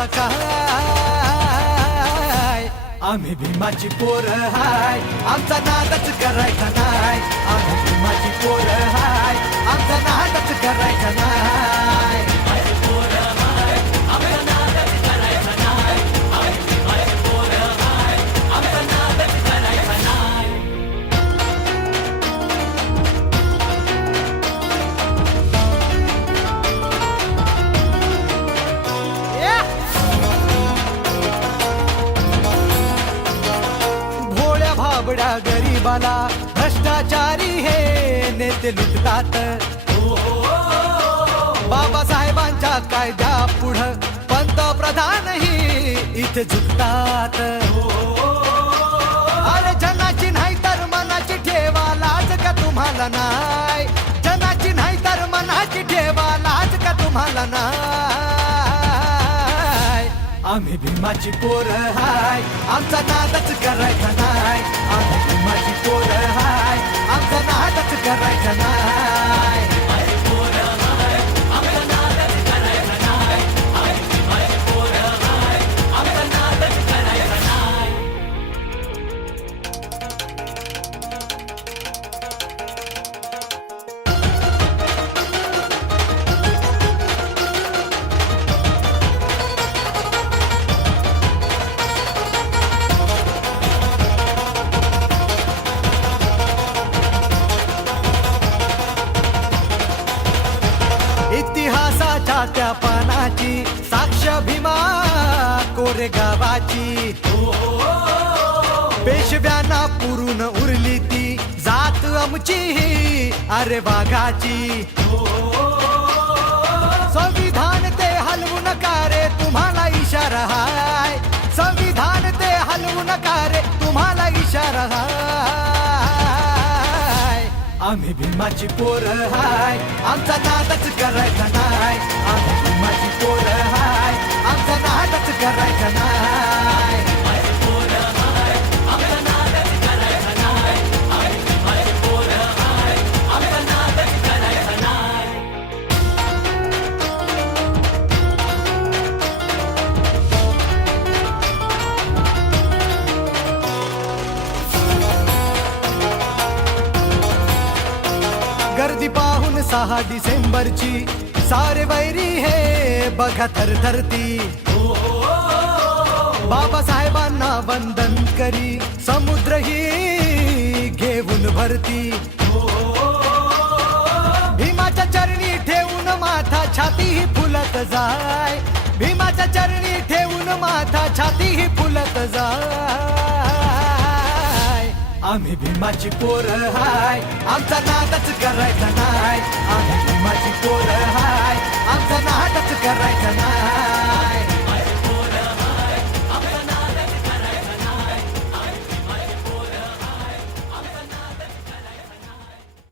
आता काय. आम्ही भीमाची पोरं हाय, आमचा नादच करायचा नाय. आम्ही भीमाची पोरं हाय, आमचा नादच करायचा नाय. भाबड्या गरीबाला भ्रष्टाचारी हे नेते लुटतात. बाबासाहेबांच्या कायद्या पुढं पंतप्रधानही इथे झुकतात. अरे जनाची नाही तर मनाची ठेवा लाज का तुम्हाला नाय. जनाची नाही तर मनाची ठेवा लाज का तुम्हाला नाय. आम्ही भीमाची पोरं हाय, आमचा नादच करायचा नाय. आम्ही भीमाची पोरं हाय, आमचा नादच करायचा नाय. इतिहासाच्या त्या पानाची साक्ष भीमा कोरेगावाची. पेशव्यांना पुरून उरली ती जात आमची अरे वाघाची. संविधान ते हलवू नका रे तुम्हाला इशारा हाय. संविधान ते हलवू नका रे तुम्हाला इशारा हाय. आम्ही भीमाची पोरं हाय, आमचा नादच करायचा नाय. आम्ही भीमाची पोरं हाय, आमचा नादच करायचा नाय. गर्दी पाहून 6 डिसेंबरची सारे वैरी हे बघा थरथरती. बाबासाहेबांना वंदन करी समुद्रही घेऊन भरती. भीमाच्या चरणी ठेवून माथा छातीही फुलत जाय. भीमाच्या चरणी ठेवून माथा छातीही फुलत जाय. आम्ही भीमाची पोरं हाय, आमचा नादच करायचा नाय. आम्ही भीमाची पोरं हाय, आमचा नादच करायचा नाय.